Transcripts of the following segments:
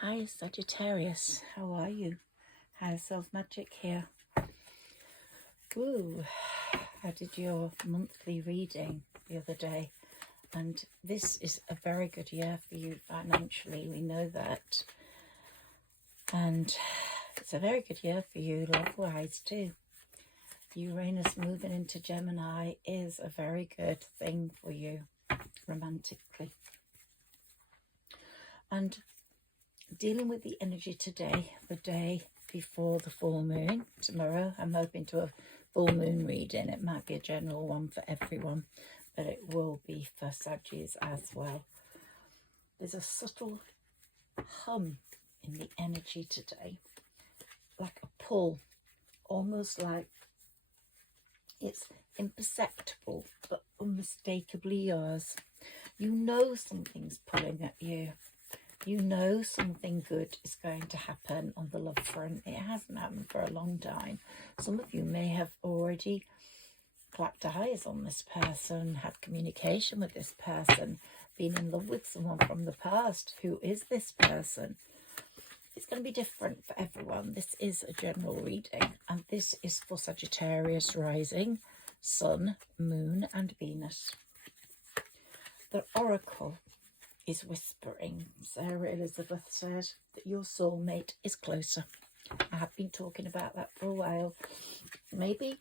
Hi Saggitarius, how are you? Higherself Magic here. Ooh, I did your monthly reading the other day, and this is a very good year for you financially, we know that. And it's a very good year for you love-wise too. Uranus moving into Gemini is a very good thing for you romantically. And dealing with the energy today, the day before the full moon, tomorrow, I'm hoping to a full moon reading. It might be a general one for everyone, but it will be for Saggies as well. There's a subtle hum in the energy today, like a pull, almost like it's imperceptible, but unmistakably yours. You know something's pulling at you. You know something good is going to happen on the love front. It hasn't happened for a long time. Some of you may have already clapped eyes on this person, had communication with this person, been in love with someone from the past. Who is this person? It's going to be different for everyone. This is a general reading, and this is for Sagittarius rising, Sun, Moon, and Venus. The Oracle is whispering. Sarah Elizabeth said that your soulmate is closer. I have been talking about that for a while. Maybe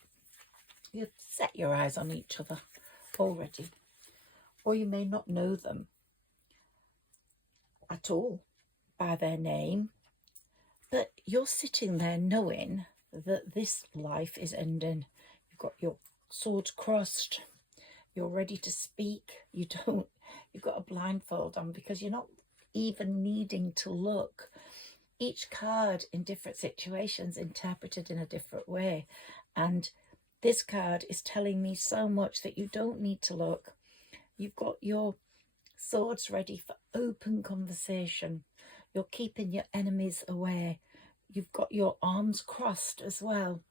you've set your eyes on each other already, or you may not know them at all by their name, but you're sitting there knowing that this life is ending. You've got your swords crossed. You're ready to speak. You've got a blindfold on because you're not even needing to look. Each card in different situations interpreted in a different way. And this card is telling me so much that you don't need to look. You've got your swords ready for open conversation. You're keeping your enemies away. You've got your arms crossed as well.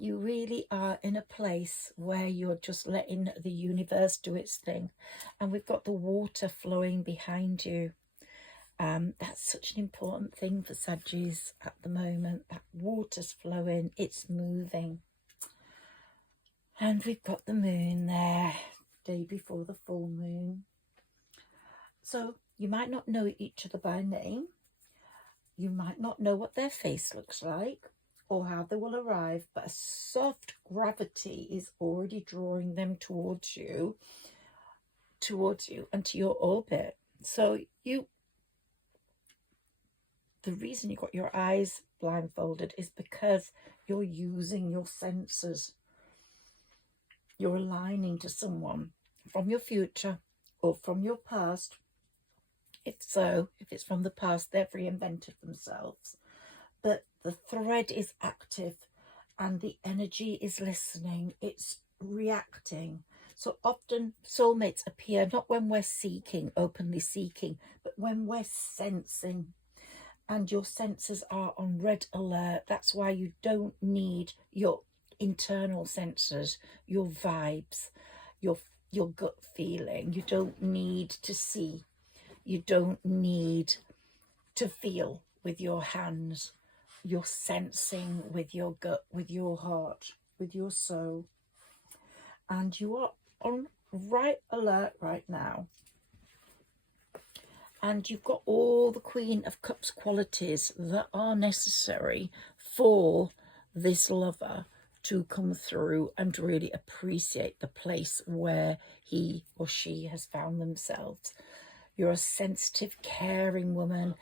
You really are in a place where you're just letting the universe do its thing. And we've got the water flowing behind you. That's such an important thing for Saggies at the moment. That water's flowing, it's moving. And we've got the moon there, day before the full moon. So you might not know each other by name. You might not know what their face looks like, or how they will arrive, but a soft gravity is already drawing them towards you and to your orbit. So the reason you got your eyes blindfolded is because you're using your senses. You're aligning to someone from your future or from your past. If it's from the past, they've reinvented themselves. But the thread is active and the energy is listening. It's reacting. So often soulmates appear not when we're seeking, openly seeking, but when we're sensing. And your senses are on red alert. That's why you don't need your internal senses, your vibes, your gut feeling. You don't need to see. You don't need to feel with your hands. You're sensing with your gut, with your heart, with your soul. And you are on right alert right now. And you've got all the Queen of Cups qualities that are necessary for this lover to come through and really appreciate the place where he or she has found themselves. You're a sensitive, caring woman,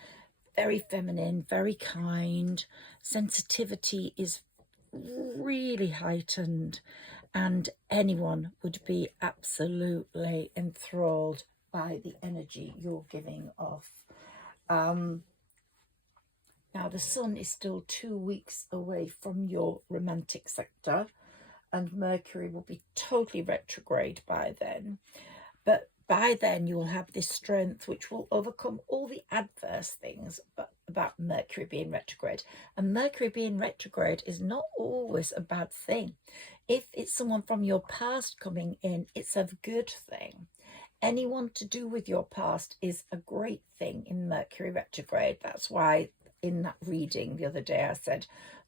very feminine, very kind. Sensitivity is really heightened, and anyone would be absolutely enthralled by the energy you're giving off. Now the sun is still 2 weeks away from your romantic sector, and Mercury will be totally retrograde by then. But by then you'll have this strength which will overcome all the adverse things about Mercury being retrograde. And Mercury being retrograde is not always a bad thing. If it's someone from your past coming in, it's a good thing. anyone to do with your past is a great thing in Mercury retrograde. That's why in that reading the other day I said,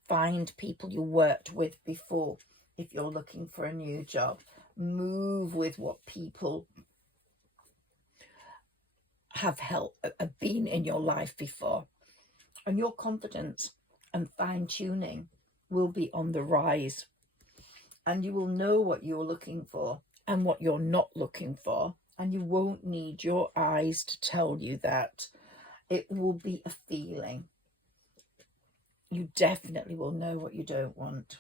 find people you worked with before if you're looking for a new job. Move with what people have been in your life before, and your confidence and fine-tuning will be on the rise, and you will know what you're looking for and what you're not looking for, and you won't need your eyes to tell you that. It will be a feeling. You definitely will know what you don't want.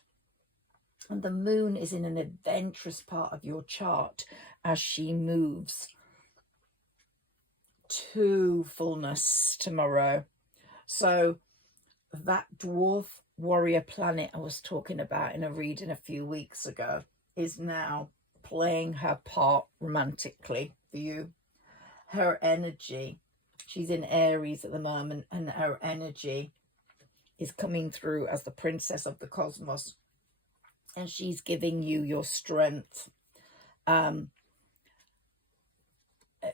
And the moon is in an adventurous part of your chart as she moves to fullness tomorrow. So that dwarf warrior planet I was talking about in a reading a few weeks ago is now playing her part romantically for you. Her energy, she's in Aries at the moment, and her energy is coming through as the princess of the cosmos, and she's giving you your strength.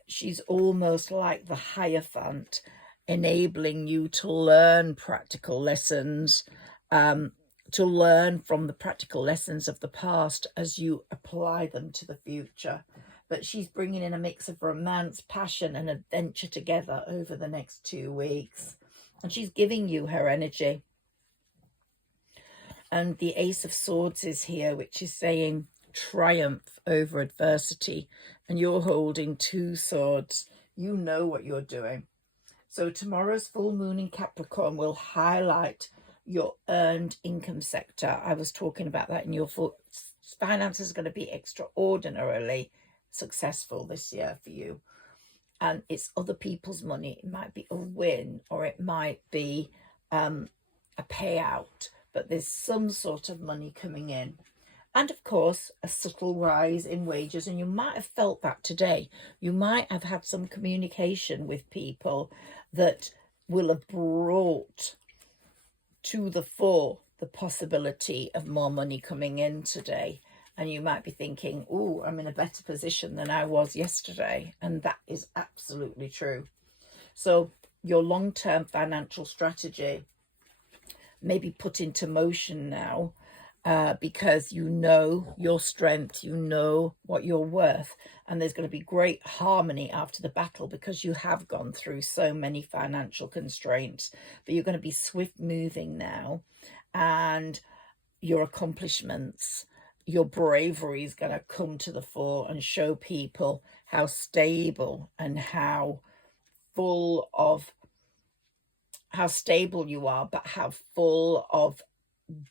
She's almost like the Hierophant, enabling you to learn practical lessons, to learn from the practical lessons of the past as you apply them to the future. But she's bringing in a mix of romance, passion, and adventure together over the next 2 weeks. And she's giving you her energy. And the Ace of Swords is here, which is saying triumph over adversity. And you're holding 2 swords. You know what you're doing. So tomorrow's full moon in Capricorn will highlight your earned income sector. I was talking about that in your finances are going to be extraordinarily successful this year for you. And it's other people's money. It might be a win, or it might be a payout, but there's some sort of money coming in. And of course, a subtle rise in wages. And you might have felt that today. You might have had some communication with people that will have brought to the fore the possibility of more money coming in today. And you might be thinking, oh, I'm in a better position than I was yesterday. And that is absolutely true. So your long-term financial strategy may be put into motion now, because you know your strength, you know what you're worth, and there's going to be great harmony after the battle because you have gone through so many financial constraints. But you're going to be swift moving now, and your accomplishments, your bravery is going to come to the fore and show people how stable and how stable you are, but how full of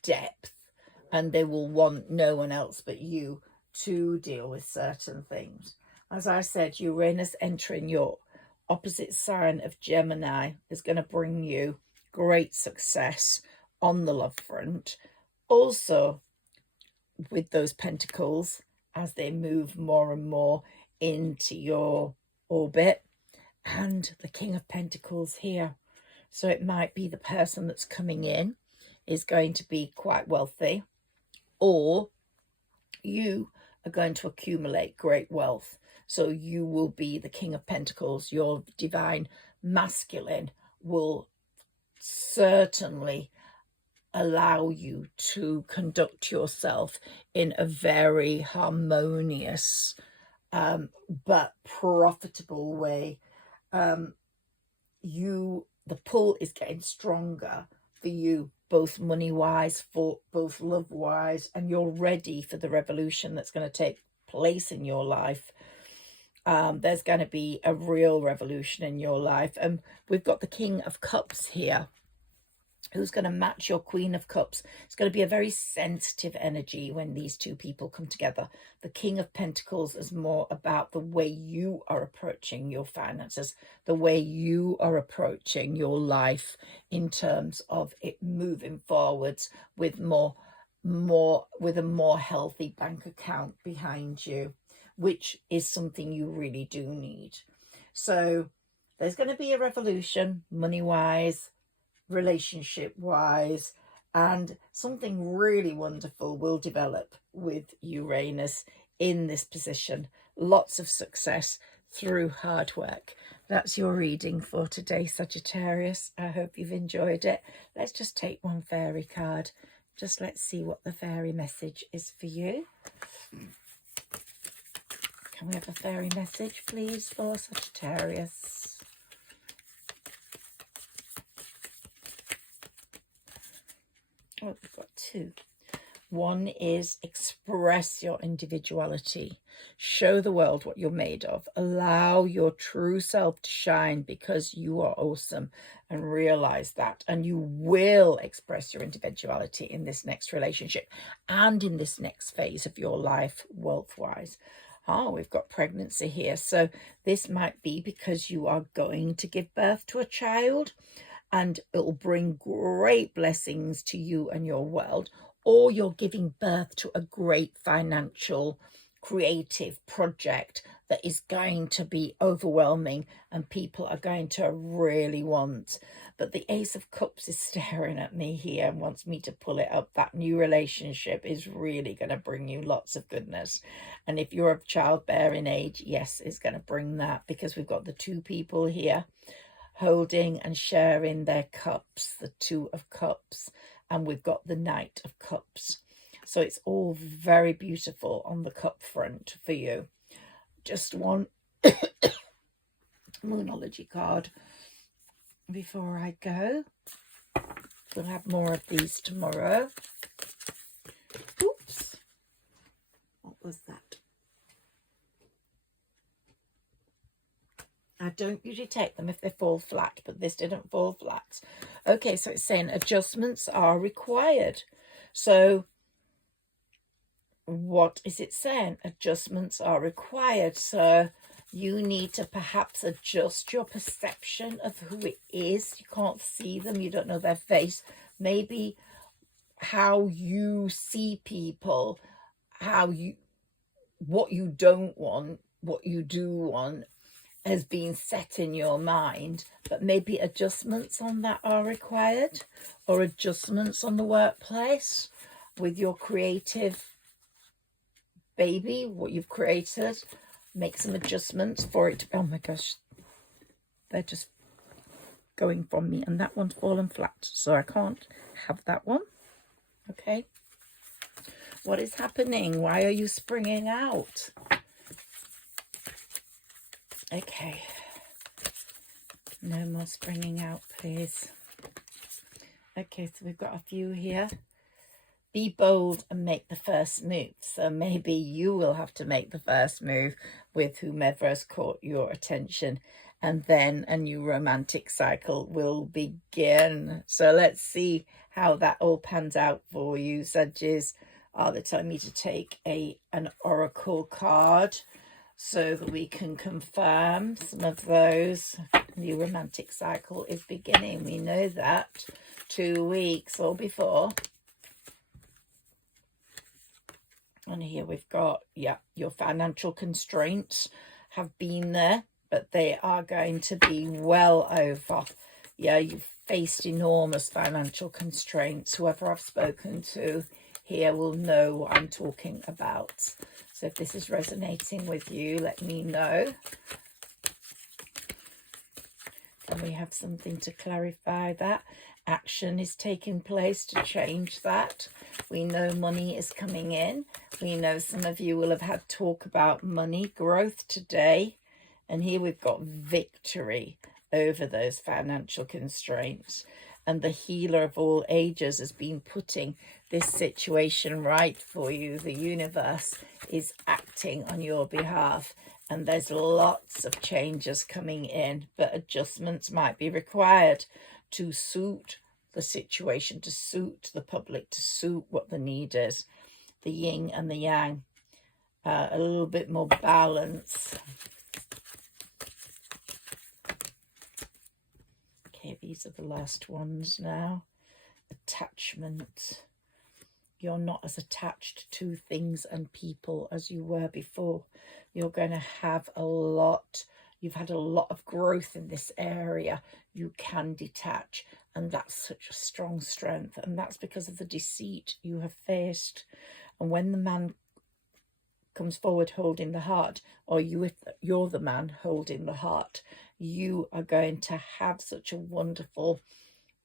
depth. And they will want no one else but you to deal with certain things. As I said, Uranus entering your opposite sign of Gemini is going to bring you great success on the love front. Also, with those pentacles, as they move more and more into your orbit, and the King of Pentacles here. So it might be the person that's coming in is going to be quite wealthy, or you are going to accumulate great wealth. So you will be the King of Pentacles. Your divine masculine will certainly allow you to conduct yourself in a very harmonious but profitable way. The pull is getting stronger for you, both money-wise, for both love-wise, and you're ready for the revolution that's going to take place in your life. There's going to be a real revolution in your life. And we've got the King of Cups here, who's going to match your Queen of Cups. It's going to be a very sensitive energy when these two people come together. The King of Pentacles is more about the way you are approaching your finances, the way you are approaching your life in terms of it moving forwards with with a more healthy bank account behind you, which is something you really do need. So there's going to be a revolution, money-wise, relationship-wise, and something really wonderful will develop with Uranus in this position. Lots of success. through hard work. That's your reading for today, Sagittarius. I hope you've enjoyed it. Let's just take one fairy card. Just let's see what the fairy message is for you. Can we have a fairy message, please, for Sagittarius? Oh, we've got two. One is express your individuality. Show the world what you're made of. Allow your true self to shine because you are awesome, and realize that. And you will express your individuality in this next relationship and in this next phase of your life, wealth-wise. Oh, we've got pregnancy here. So this might be because you are going to give birth to a child, and it will bring great blessings to you and your world. Or you're giving birth to a great financial, creative project that is going to be overwhelming and people are going to really want. But the Ace of Cups is staring at me here and wants me to pull it up. That new relationship is really going to bring you lots of goodness. And if you're of childbearing age, yes, it's going to bring that, because we've got the two people here holding and sharing their cups, the Two of Cups. And we've got the Knight of Cups. So it's all very beautiful on the cup front for you. Just one Moonology card before I go. We'll have more of these tomorrow. Oops. What was that? I don't usually take them if they fall flat, but this didn't fall flat. Okay, so it's saying adjustments are required. So what is it saying? Adjustments are required. So you need to perhaps adjust your perception of who it is. You can't see them. You don't know their face. Maybe how you see people, what you don't want, what you do want, has been set in your mind, but maybe adjustments on that are required, or adjustments on the workplace with your creative baby, what you've created. Make some adjustments for it. Oh my gosh, they're just going from me, and that one's fallen flat, so I can't have that one. Okay, what is happening? Why are you springing out? Okay, no more springing out, please. Okay, so we've got a few here. Be bold and make the first move. So maybe you will have to make the first move with whomever has caught your attention, and then a new romantic cycle will begin. So let's see how that all pans out for you, Saggies. They're telling me to take an oracle card, so that we can confirm some of those. The romantic cycle is beginning. We know that. 2 weeks or before. And here we've got, yeah, your financial constraints have been there, but they are going to be well over. Yeah, you've faced enormous financial constraints. Whoever I've spoken to here will know what I'm talking about. So if this is resonating with you, let me know. And we have something to clarify that. Action is taking place to change that. We know money is coming in. We know some of you will have had talk about money growth today. And here we've got victory over those financial constraints. And the healer of all ages has been putting this situation right for you. The universe is acting on your behalf, and there's lots of changes coming in, but adjustments might be required to suit the situation, to suit the public, to suit what the need is. The yin and the yang, a little bit more balance. Okay, these are the last ones now. Attachment. You're not as attached to things and people as you were before. You're going to have a lot. You've had a lot of growth in this area. You can detach, and that's such a strong strength. And that's because of the deceit you have faced. And when the man comes forward holding the heart, or you're the man holding the heart, you are going to have such a wonderful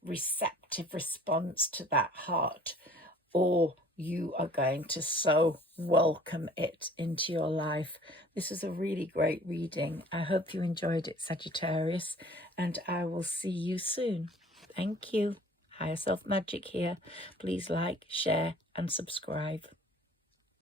receptive response to that heart, or you are going to so welcome it into your life. This is a really great reading. I hope you enjoyed it, Sagittarius, and I will see you soon. Thank you. Higher Self Magic here. Please like, share and subscribe.